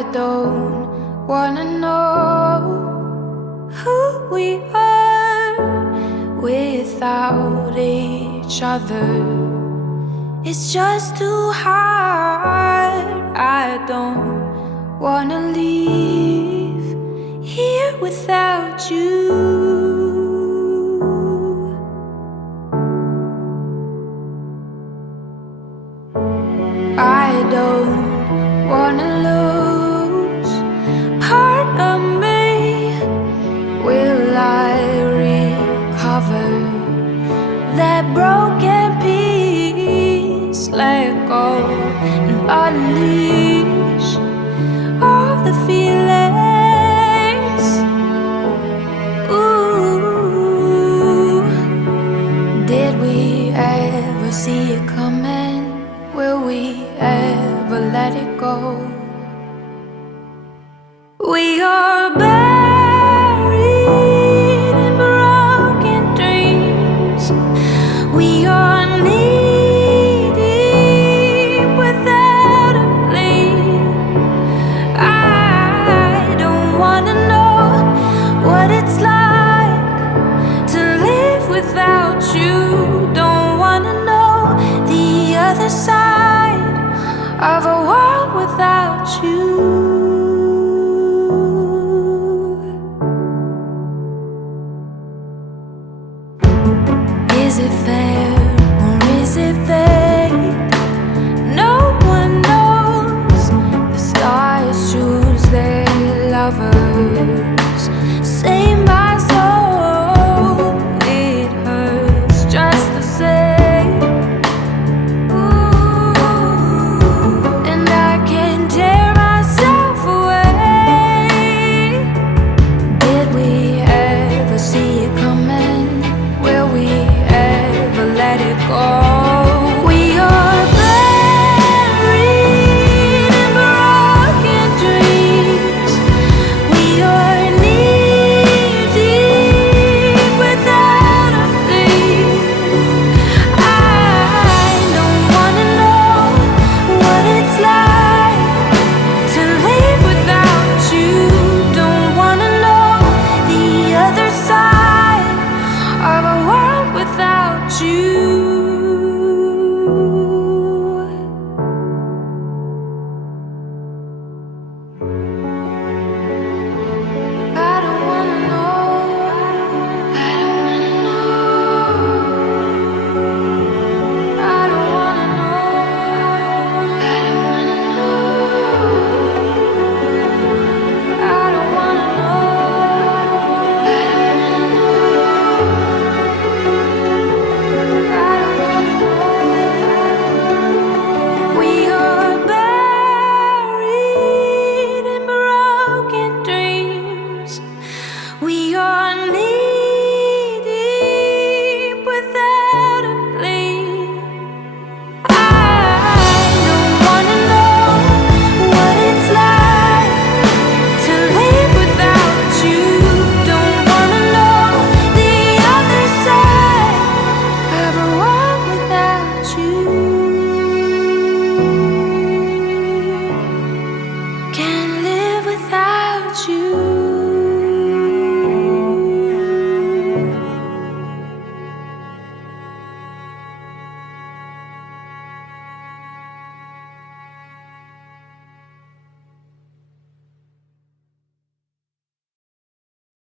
I don't wanna know who we are without each other. It's just too hard. I don't wanna leave here without you. I don't wanna lose part of me. Will I recover that broken piece? Let go and unleash all the feelings. Ooh, did we ever see it coming? Will we ever let it go? We are buried in broken dreams. We are knee deep without a plea. I don't wanna know what it's like to live without you. Don't wanna know the other side of a world without you. Is it fair